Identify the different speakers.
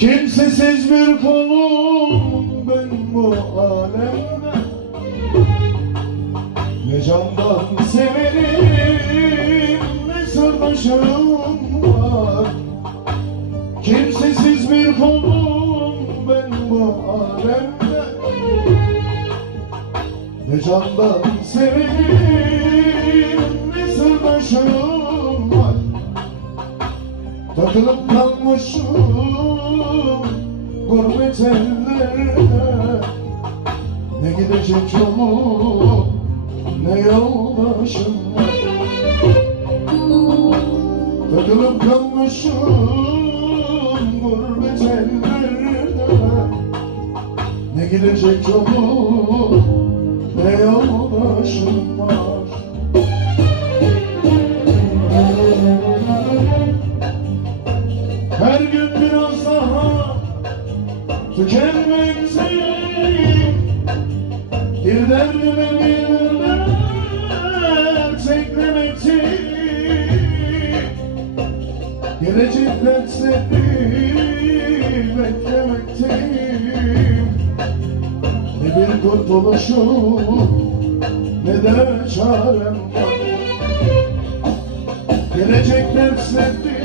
Speaker 1: Kimsesiz bir kulum ben bu alemde Ne candan severim ne sırdaşım var. Kimsesiz bir kulum ben bu alemde Ne candan severim ne sırdaşım var. Takılıp kalmışım gurbet Ne gidecek yolum ne yoldaşım. Var Takılıp kalmışım gurbet ellere Ne gidecek yolum ne yoldaşım var. Her gün biraz daha tükenmekteyim Bir derdime bir dert eklemekteyim Gelecek dertleri beklemekteyim Ne bir kurtuluşum ne de çarem var Gelecek beklemekteyim